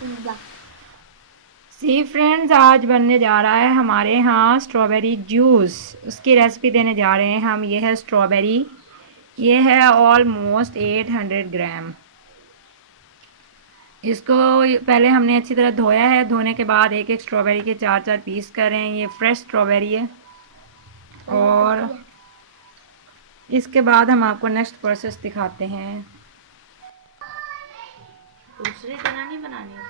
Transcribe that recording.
सी friends, आज बनने जा रहा है हमारे यहाँ स्ट्रॉबेरी जूस। उसकी रेसिपी देने जा रहे हैं हम। ये है स्ट्रॉबेरी, ये है ऑलमोस्ट 800 ग्राम। इसको पहले हमने अच्छी तरह धोया है। धोने के बाद एक एक स्ट्रॉबेरी के 4-4 पीस कर रहे हैं। ये फ्रेश स्ट्रॉबेरी है। और इसके बाद हम आपको नेक्स्ट प्रोसेस दिखाते हैं। दूसरी तरह नहीं बनानी।